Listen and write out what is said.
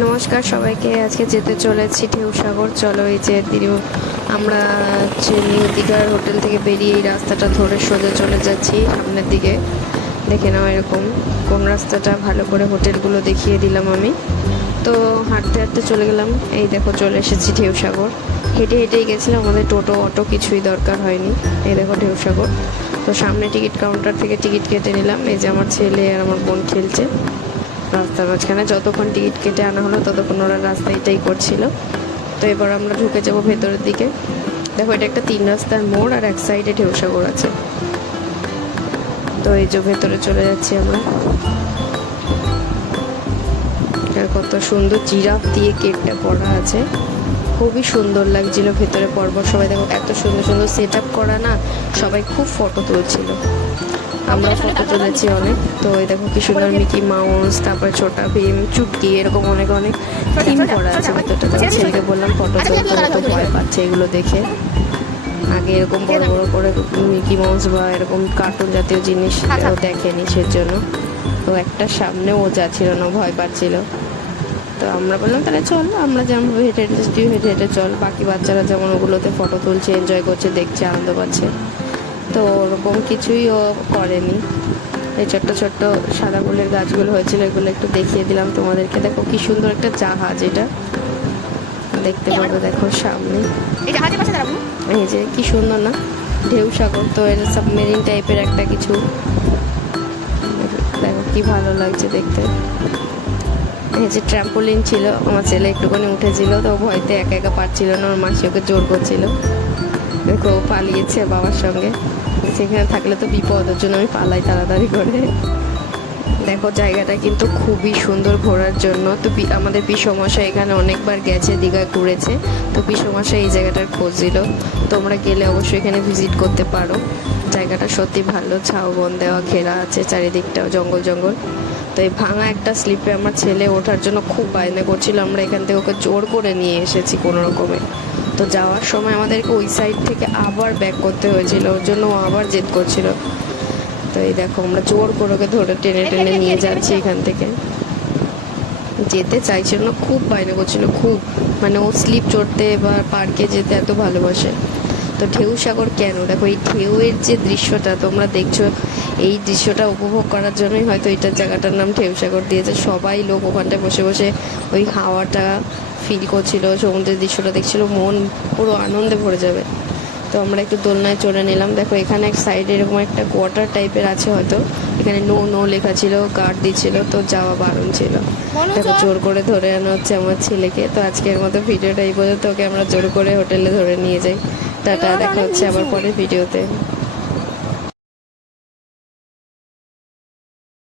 নমস্কার সবাইকে। আজকে যেতে চলেছি ঢেউসাগর। চলো, এই যে আমরা নিউ দীঘার হোটেল থেকে বেরিয়ে এই রাস্তাটা ধরে সোজা চলে যাচ্ছি সামনের দিকে। দেখে নাও এরকম কোন রাস্তাটা, ভালো করে হোটেলগুলো দেখিয়ে দিলাম আমি। তো হাঁটতে হাঁটতে চলে গেলাম। এই দেখো চলে এসেছি ঢেউসাগর। হেঁটে হেঁটেই গেছিলাম, আমাদের টোটো অটো কিছুই দরকার হয়নি। এই দেখো ঢেউসাগর। তো সামনে টিকিট কাউন্টার থেকে টিকিট কেটে নিলাম। এই যে আমার ছেলে আর আমার বোন খেলছে রাস্তার মাঝখানে। যতক্ষণ টিকিট কেটে আনা হলো ততক্ষণ ওরা রাস্তা এটাই করছিল। তো এবার আমরা ঢুকে যাব ভেতরের দিকে। দেখো, এটা একটা 3 রাস্তার মোড় আর এক সাইডে ঢেউসাগর আছে। তো এই যে ভেতরে চলে যাচ্ছি আমরা। কত সুন্দর জিরাফ দিয়ে কেকটা করা আছে, খুবই সুন্দর লাগছিল ভেতরে পরপর। সবাই দেখো এত সুন্দর সুন্দর সেট আপ করা না, সবাই খুব ফটো তুলছিল। আমরা ফটো তুলেছি অনেক। তো এই দেখো কি সুন্দর মিকি মাউস, তারপর ছোটা ভীম, চুটকি, এরকম অনেক অনেক থিম করা আছে ভেতরটা। তো ছেলেকে বললাম ফটো তুলতে, তো ভয় পাচ্ছে এগুলো দেখে। আগে এরকম বড় বড় করে মিকি মাউস বা এরকম কার্টুন জাতীয় জিনিস দেখেনি, সেজন্য তো একটা সামনে ও যাচ্ছিল না, ভয় পাচ্ছিল। তো আমরা বললাম তাহলে চল, আমরা যেমন হেঁটে হেঁটে হেঁটে হেঁটে চল। বাকি বাচ্চারা যেমন ওগুলোতে ফটো তুলছে, এনজয় করছে, দেখছে, আনন্দ পাচ্ছে। তো ওরকম কিছুই ও করেনি। এই ছোট্ট ছোট্ট সাদা ফুলের গাছগুলো হয়েছিল, এগুলো একটু দেখিয়ে দিলাম তোমাদেরকে। দেখো কি সুন্দর একটা জাহাজ, এটা দেখতে পাবো দেখো সামনে। এই যে কি সুন্দর না, ঢেউসাগর। তো এটা সাবমেরিন টাইপের একটা কিছু। দেখো কি ভালো লাগছে দেখতে। এই যে ট্র্যাম্পোলিন ছিল, আমার ছেলে একটুখানি উঠেছিল, তো ভয়তে একা একা পারছিল না, ওর মাসি ওকে জোর করছিল। দেখো পালিয়েছে বাবার সঙ্গে। সেখানে থাকলে তো বিপদ, ওর জন্য আমি পালাই তাড়াতাড়ি করে। দেখো জায়গাটা কিন্তু খুবই সুন্দর ঘোরার জন্য। তো আমাদের পিসমশাই এখানে অনেকবার গেছে, দীঘা ঘুরেছে। তো পিসমশাই এই জায়গাটার খোঁজ দিল। তোমরা গেলে অবশ্যই এখানে ভিজিট করতে পারো। জায়গাটা সত্যি ভালো, ঝাউবন দেওয়া, ঘেরা আছে চারিদিকটাও জঙ্গল জঙ্গল। তো এই ভাঙা একটা স্লিপে আমার ছেলে ওঠার জন্য খুব বায়না করছিল। আমরা এখান থেকে ওকে জোর করে নিয়ে এসেছি কোনো রকমে। তো যাওয়ার সময় আমাদেরকে ওই সাইড থেকে আবার ব্যাক করতে হয়েছিল, ওর জন্য ও আবার জেদ করছিল। তো এই দেখো আমরা জোর করে ওকে ধরে টেনে টেনে নিয়ে যাচ্ছি এখান থেকে। যেতে চাইছিল না, খুব বায়না করছিল, খুব। মানে ও স্লিপ চড়তে বা পার্কে যেতে এত ভালোবাসে। তো ঢেউসাগর কেন, দেখো এই ঢেউয়ের যে দৃশ্যটা তোমরা দেখছো, এই দৃশ্যটা উপভোগ করার জন্যই হয়তো এইটার জায়গাটার নাম ঢেউসাগর দিয়েছে। সবাই লোক ওখানটায় বসে বসে ওই হাওয়াটা ফিল করছিল, সমুদ্রের দৃশ্যটা দেখছিল, মন পুরো আনন্দে ভরে যাবে। তো আমরা একটু দোলনায় চড়ে নিলাম। দেখো এখানে এক সাইডে এরকম একটা কোয়ার্টার টাইপের আছে হয়তো, এখানে নো নো লেখা ছিল, গার্ড দিচ্ছিল, তো যাওয়া বারণ ছিল। দেখো জোর করে ধরে আনা হচ্ছে আমার ছেলেকে। তো আজকের মতো ভিডিওটা এই পর্যন্ত, ওকে আমরা জোর করে হোটেলে ধরে নিয়ে যাই। টাটা, দেখা হচ্ছে আবার পরের ভিডিওতে।